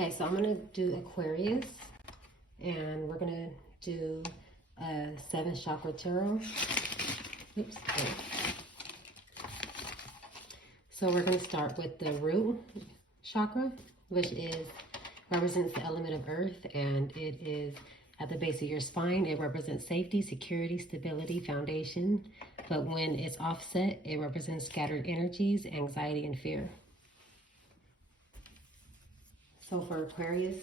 Okay, so I'm gonna do Aquarius, and we're gonna do a 7 chakra tarot. Oops. Sorry. So we're gonna start with the root chakra, which represents the element of earth, and it is at the base of your spine. It represents safety, security, stability, foundation. But when it's offset, it represents scattered energies, anxiety, and fear. So for Aquarius,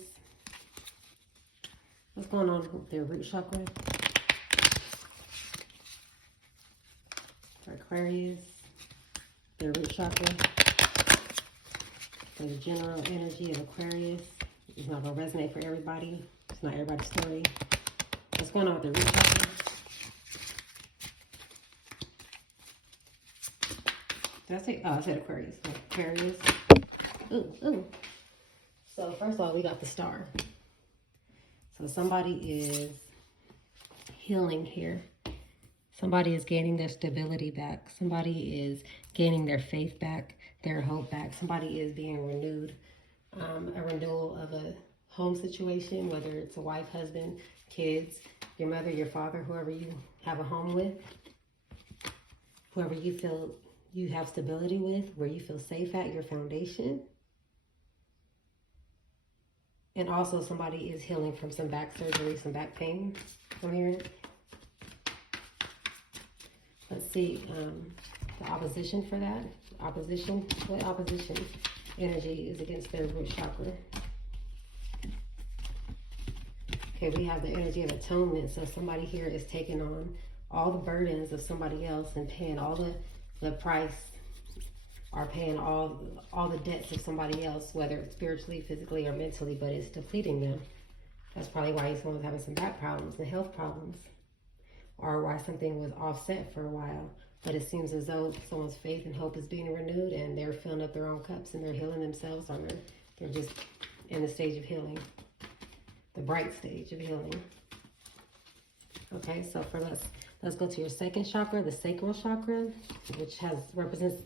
what's going on with their root chakra? For Aquarius, their root chakra, for the general energy of Aquarius, it's not going to resonate for everybody. It's not everybody's story. What's going on with the root chakra? Did I say? Oh, I said Aquarius. Aquarius. Ooh. So first of all, we got the star. So somebody is healing here. Somebody is gaining their stability back. Somebody is gaining their faith back, their hope back. Somebody is being renewed. A renewal of a home situation, whether it's a wife, husband, kids, your mother, your father, whoever you have a home with, whoever you feel you have stability with, where you feel safe at, your foundation. And also somebody is healing from some back surgery, some back pain. I'm hearing. Let's see the opposition for that. Opposition. What opposition energy is against their root chakra? Okay, we have the energy of atonement. So somebody here is taking on all the burdens of somebody else and paying all the price, or paying all the debts of somebody else, whether it's spiritually, physically, or mentally, but it's depleting them. That's probably why someone's having some back problems and health problems, or why something was offset for a while. But it seems as though someone's faith and hope is being renewed, and they're filling up their own cups, and they're healing themselves, or they're just in the stage of healing, the bright stage of healing. Okay, so let's go to your second chakra, the sacral chakra, which represents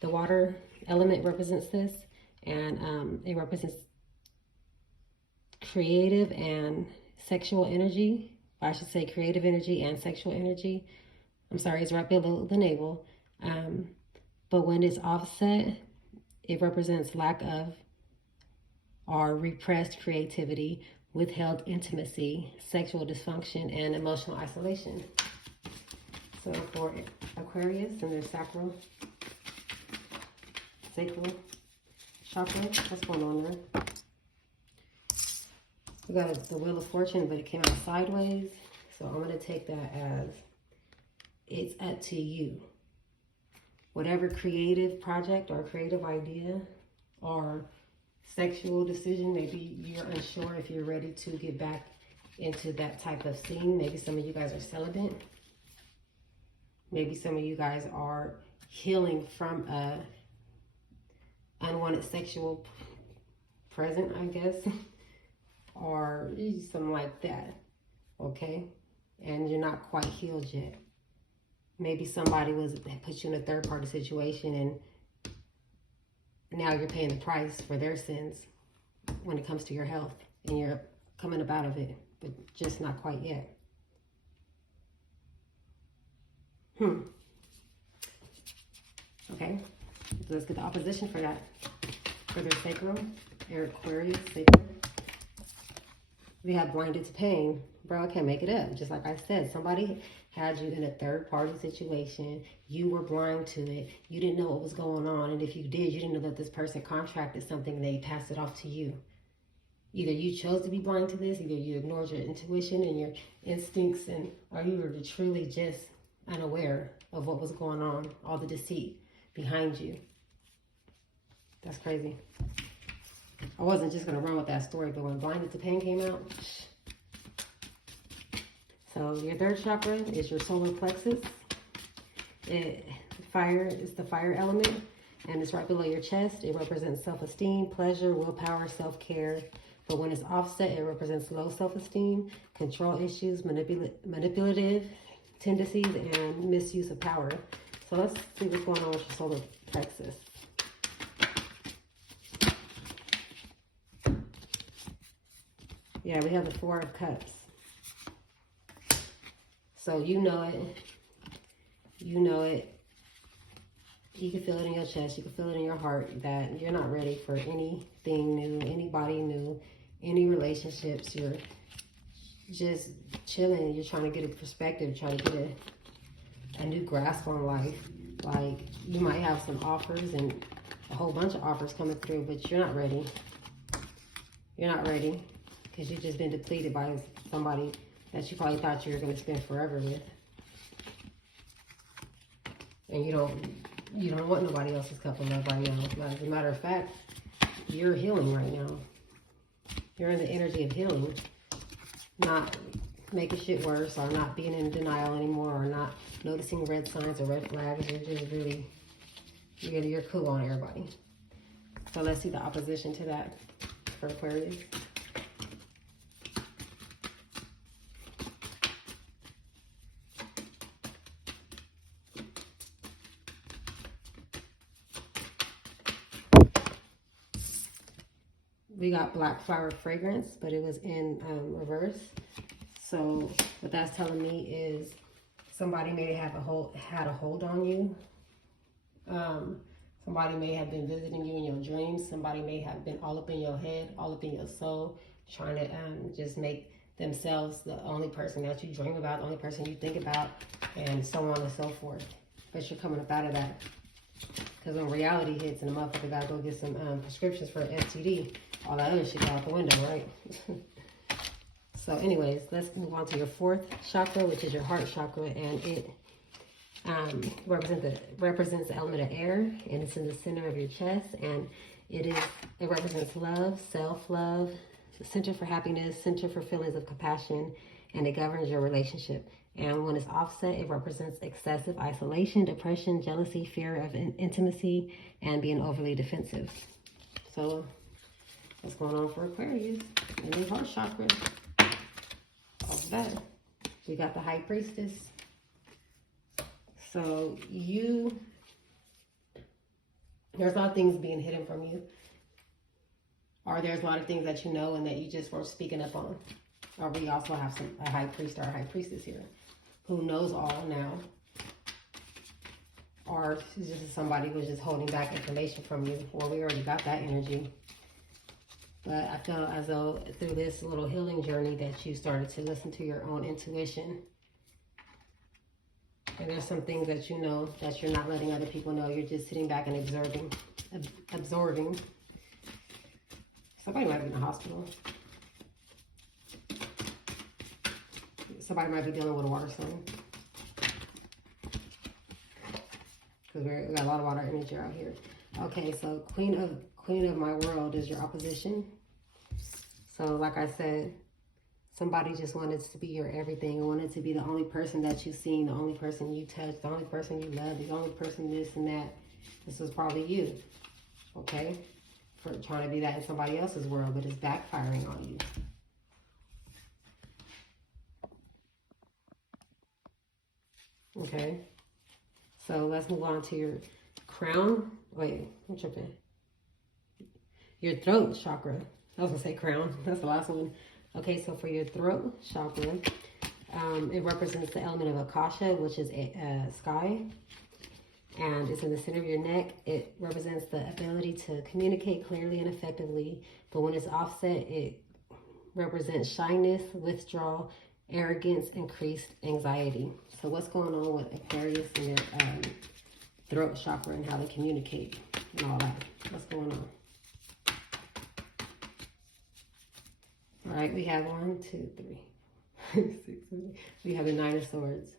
the water element, represents this, and it represents creative and sexual energy. I should say creative energy and sexual energy. I'm sorry, it's right below the navel. But when it's offset, it represents lack of or repressed creativity, withheld intimacy, sexual dysfunction, and emotional isolation. So for Aquarius and their sacral chakra, what's going on there? We got the Wheel of Fortune, but it came out sideways. So I'm going to take that as it's up to you. Whatever creative project or creative idea or sexual decision, maybe you're unsure if you're ready to get back into that type of scene. Maybe some of you guys are celibate. Maybe some of you guys are healing from a unwanted sexual present, I guess, or something like that, okay? And you're not quite healed yet. Maybe somebody put you in a third-party situation, and now you're paying the price for their sins when it comes to your health, and you're coming up out of it, but just not quite yet. Okay, so let's get the opposition for that. For their sacral, Aquarius sacral, we have blinded to pain. Bro, I can't make it up. Just like I said, somebody had you in a third-party situation. You were blind to it. You didn't know what was going on. And if you did, you didn't know that this person contracted something and they passed it off to you. Either you chose to be blind to this, either you ignored your intuition and your instincts, or you were truly just unaware of what was going on, all the deceit behind you. That's crazy. I wasn't just going to run with that story, but when Blinded to Pain came out. So your third chakra is your solar plexus. It's the fire element, and it's right below your chest. It represents self-esteem, pleasure, willpower, self-care. But when it's offset, it represents low self-esteem, control issues, manipulative tendencies, and misuse of power. So let's see what's going on with your solar plexus. Yeah, we have the Four of Cups. So you know it. You know it. You can feel it in your chest. You can feel it in your heart that you're not ready for anything new, anybody new, any relationships. You're just chilling. You're trying to get a perspective, trying to get a new grasp on life. Like, you might have some offers and a whole bunch of offers coming through, but you're not ready. You're not ready because you've just been depleted by somebody that you probably thought you were going to spend forever with. And you don't want nobody else's cup of love right now. As a matter of fact, you're healing right now. You're in the energy of healing, not making shit worse, or not being in denial anymore, or not noticing red signs or red flags. You're just really, you're cool on everybody. So let's see the opposition to that for Aquarius. We got black flower fragrance, but it was in reverse. So what that's telling me is somebody may have had a hold on you. Somebody may have been visiting you in your dreams. Somebody may have been all up in your head, all up in your soul, trying to just make themselves the only person that you dream about, the only person you think about, and so on and so forth. But you're coming up out of that. Because when reality hits and the motherfucker got to go get some prescriptions for STD, all that other shit go out the window, right? So anyways, let's move on to your fourth chakra, which is your heart chakra, and it represents the element of air, and it's in the center of your chest, and it represents love, self-love, center for happiness, center for feelings of compassion, and it governs your relationship. And when it's offset, it represents excessive isolation, depression, jealousy, fear of intimacy, and being overly defensive. So what's going on for Aquarius in the heart chakra? Off that, we got the High Priestess. So there's a lot of things being hidden from you. Or there's a lot of things that you know and that you just weren't speaking up on. Or we also have a high priest or a high priestess here who knows all now. Or just somebody who's just holding back information from you. Well, we already got that energy. But I feel as though through this little healing journey that you started to listen to your own intuition. And there's some things that you know that you're not letting other people know. You're just sitting back and absorbing. Somebody might be in the hospital. Somebody might be dealing with a water sign. Because we got a lot of water energy out here. Okay, so Queen of my world is your opposition. So like I said, somebody just wanted to be your everything and wanted to be the only person that you've seen, the only person you touched, the only person you love, the only person this and that. This was probably you, okay? For trying to be that in somebody else's world, but it's backfiring on you. Okay? So let's move on to your crown. Wait, I'm tripping. Your throat chakra. I was gonna say crown. That's the last one. Okay, so for your throat chakra, it represents the element of Akasha, which is sky. And it's in the center of your neck. It represents the ability to communicate clearly and effectively. But when it's offset, it represents shyness, withdrawal, arrogance, increased anxiety. So what's going on with Aquarius and their throat chakra and how they communicate and all that? What's going on? All right, we have 1, 2, 3, 6, 7. We have the Nine of Swords.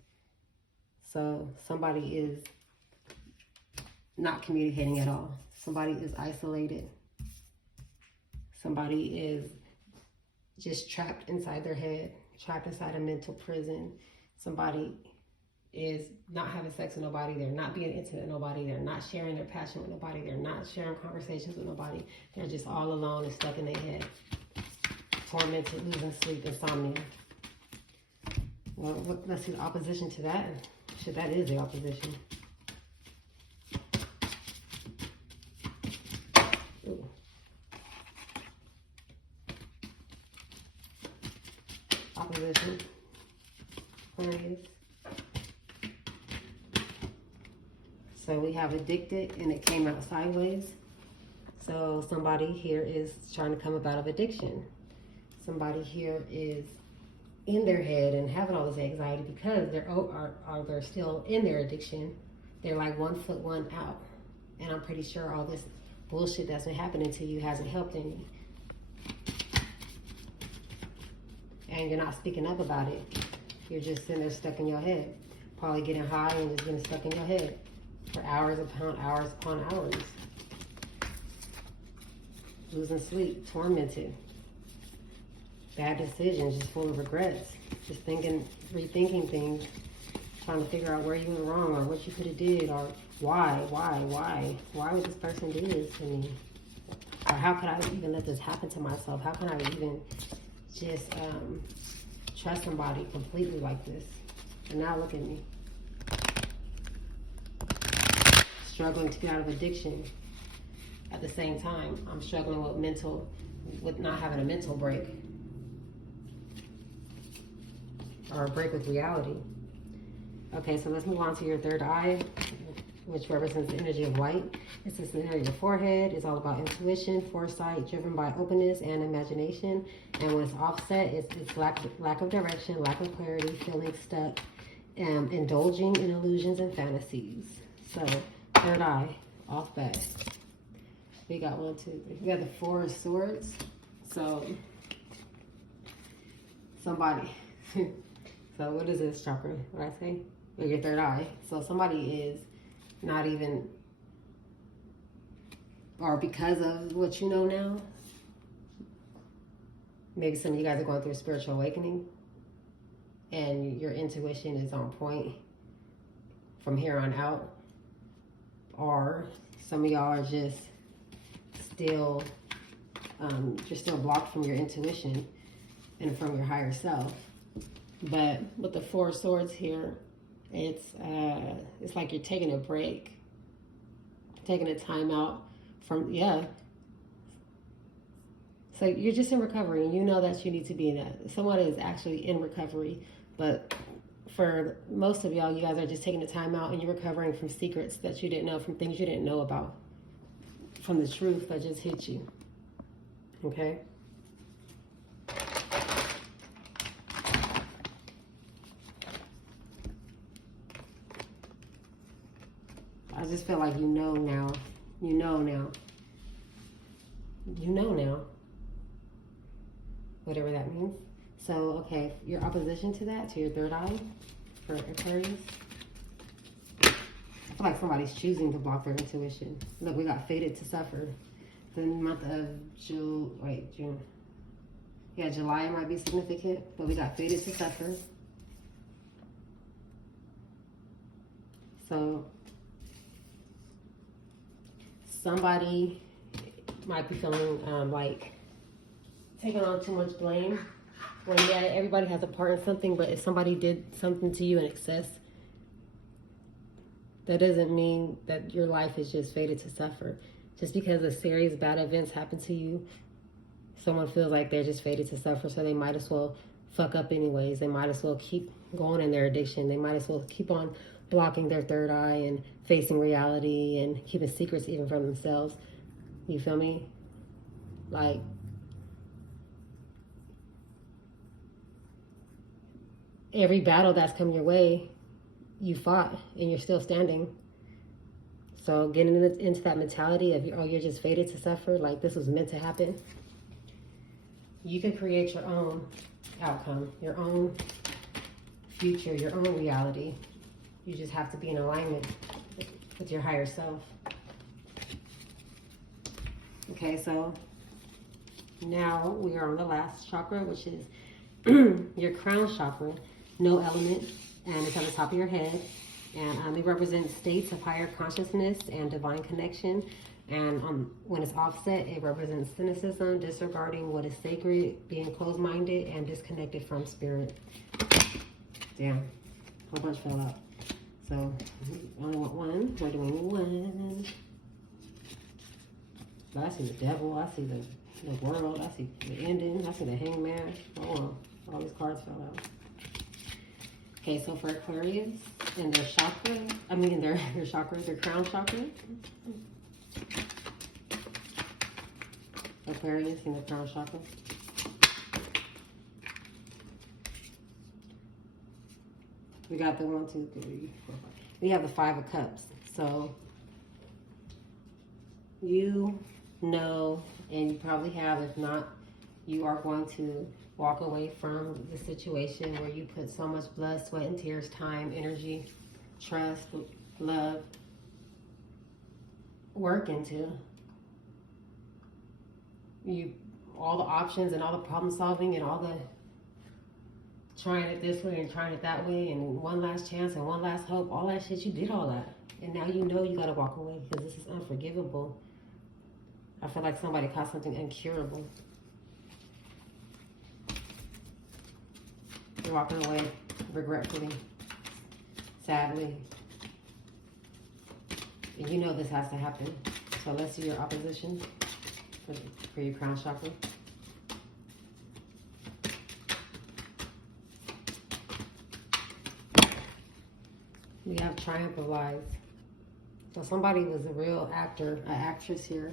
So somebody is not communicating at all. Somebody is isolated. Somebody is just trapped inside their head, trapped inside a mental prison. Somebody is not having sex with nobody. They're not being intimate with nobody. They're not sharing their passion with nobody. They're not sharing conversations with nobody. They're just all alone and stuck in their head. Tormented, losing sleep, insomnia. Well, let's see the opposition to that. Shit, that is the opposition. Ooh. opposition, Aquarius. So we have addicted, and it came out sideways. So somebody here is trying to come up out of addiction. Somebody here is in their head and having all this anxiety because they're still in their addiction. They're like 1 foot, 1 out. And I'm pretty sure all this bullshit that's been happening to you hasn't helped any. And you're not speaking up about it. You're just sitting there stuck in your head. Probably getting high and just getting stuck in your head for hours upon hours upon hours. Losing sleep, tormented. Bad decisions, just full of regrets. Just thinking, rethinking things, trying to figure out where you went wrong or what you could have did or why would this person do this to me? Or how could I even let this happen to myself? How can I even just trust somebody completely like this? And now look at me. Struggling to get out of addiction. At the same time, I'm struggling with not having a mental break. Or a break with reality. Okay, so let's move on to your third eye, which represents the energy of light. It's the center of your forehead. It's all about intuition, foresight, driven by openness and imagination. And when it's offset, it's lack of direction, lack of clarity, feeling stuck, indulging in illusions and fantasies. So, third eye, off bat. We got 1, 2, 3. We got the 4 of Swords. So, somebody. So, what is this chakra? What I say? Or your third eye. So, somebody is not even, or because of what you know now, maybe some of you guys are going through a spiritual awakening and your intuition is on point from here on out, or some of y'all are just still you're still blocked from your intuition and from your higher self. But with the 4 of Swords here, it's like you're taking a break, taking a time out from, So you're just in recovery, and you know that you need to be in that. Someone is actually in recovery, but for most of y'all, you guys are just taking the time out and you're recovering from secrets that you didn't know, from things you didn't know about, from the truth that just hit you. Okay? I just feel like you know now. You know now. You know now. Whatever that means. So, okay, your opposition to that, to your third eye for Aquarius. I feel like somebody's choosing to block their intuition. Look, we got fated to suffer. The month of June. Yeah, July might be significant, but we got fated to suffer. So, somebody might be feeling like taking on too much blame. When everybody has a part in something, but if somebody did something to you in excess, that doesn't mean that your life is just fated to suffer. Just because a series of bad events happen to you, someone feels like they're just fated to suffer, so they might as well fuck up anyways. They might as well keep going in their addiction. They might as well keep on blocking their third eye and facing reality and keeping secrets even from themselves. You feel me? Like, every battle that's come your way, you fought and you're still standing. So getting into that mentality of, oh, you're just fated to suffer, like this was meant to happen. You can create your own outcome, your own future, your own reality. You just have to be in alignment with your higher self. Okay, so now we are on the last chakra, which is your crown chakra, no element, and it's on the top of your head. And it represents states of higher consciousness and divine connection. And when it's offset, it represents cynicism, disregarding what is sacred, being closed-minded, and disconnected from spirit. Damn, a whole bunch fell out. So, only want one. Where do we need one? So I see the devil. I see the the world. I see the ending. I see the hangman. Oh, all these cards fell out. Okay, so for Aquarius and their chakra, their chakras, their crown chakra. Aquarius and the crown chakra. We got the 1, 2, 3, 4, 5. We have the 5 of Cups. So you know, and you probably have, if not, you are going to walk away from the situation where you put so much blood, sweat, and tears, time, energy, trust, love, work into. All the options and all the problem solving and all the trying it this way and trying it that way and one last chance and one last hope, all that shit, you did all that. And now you know you gotta walk away because this is unforgivable. I feel like somebody caused something incurable. You're walking away regretfully, sadly. And you know this has to happen. So let's do your opposition for your crown chakra. We have Triumph of Lies. So somebody was a real actor, an actress here.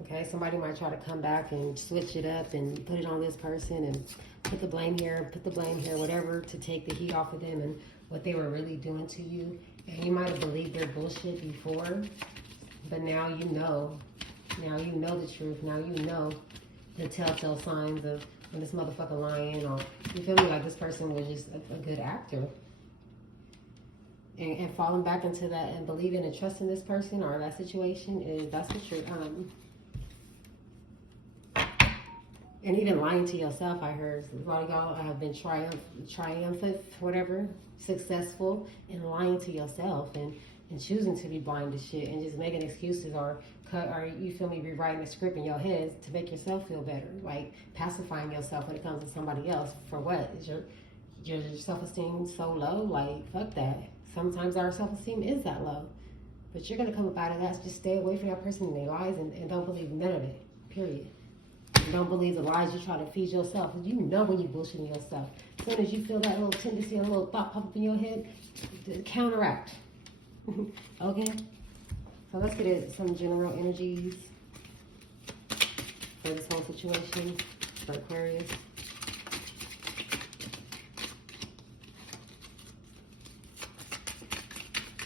Okay, somebody might try to come back and switch it up and put it on this person and put the blame here, whatever, to take the heat off of them and what they were really doing to you. And you might have believed their bullshit before, but now you know. Now you know the truth. Now you know the telltale signs of when this motherfucker lying, or you feel me, like this person was just a good actor. And falling back into that and believing and trusting this person or that situation, that's what you're and even lying to yourself. I heard a lot of y'all have been triumphant, whatever, successful in lying to yourself and choosing to be blind to shit and just making excuses or you feel me, rewriting a script in your head to make yourself feel better, like pacifying yourself when it comes to somebody else. For what? Is your self-esteem so low? Like, fuck that. Sometimes our self-esteem is that low. But you're going to come up out of that. Just stay away from that person and their lies and don't believe none of it, period. And don't believe the lies you try to feed yourself. You know when you're bullshitting yourself. As soon as you feel that little tendency, a little thought pop up in your head, counteract. Okay? So let's get some general energies for this whole situation for Aquarius.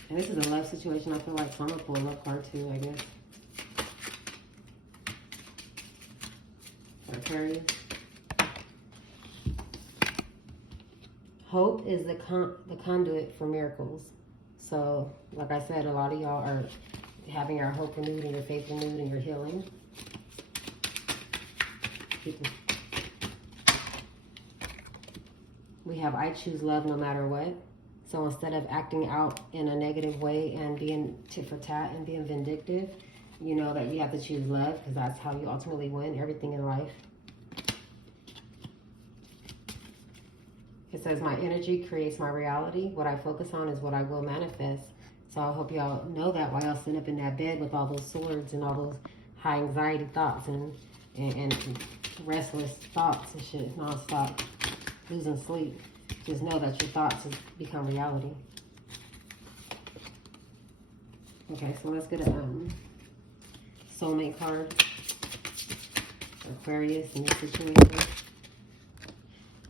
And this is a love situation. I feel like I'm going to pull a love card too, I guess. For Aquarius. Hope is the conduit for miracles. So, like I said, a lot of y'all are having your hope renewed and your faith renewed and your healing. We have I choose love no matter what. So instead of acting out in a negative way and being tit for tat and being vindictive, you know that you have to choose love because that's how you ultimately win everything in life. It says, my energy creates my reality. What I focus on is what I will manifest. So I hope y'all know that while y'all sitting up in that bed with all those swords and all those high anxiety thoughts and restless thoughts and shit nonstop, losing sleep. Just know that your thoughts have become reality. Okay, so let's get a soulmate card. Aquarius in this situation.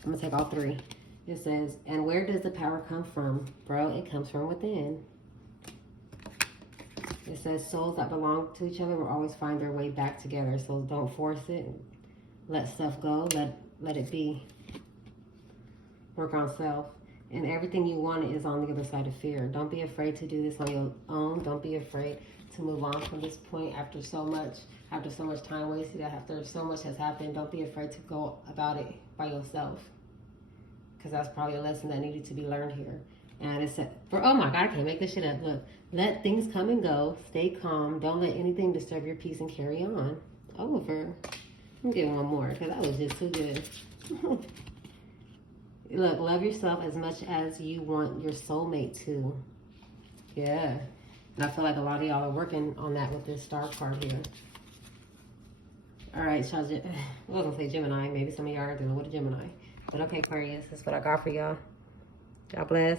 I'm going to take all 3. It says, and where does the power come from? Bro, it comes from within. It says souls that belong to each other will always find their way back together. So don't force it. Let stuff go. Let it be. Work on self. And everything you want is on the other side of fear. Don't be afraid to do this on your own. Don't be afraid to move on from this point after so much time wasted, after so much has happened. Don't be afraid to go about it by yourself. Because that's probably a lesson that needed to be learned here. And it said, oh my God, I can't make this shit up. Look, let things come and go. Stay calm. Don't let anything disturb your peace and carry on. Over. I'm getting one more because that was just too good. Look, love yourself as much as you want your soulmate to. Yeah. And I feel like a lot of y'all are working on that with this star card here. All right, y'all. I was gonna say Gemini. Maybe some of y'all are dealing with a Gemini. But okay, Aquarius, that's what I got for y'all. God bless.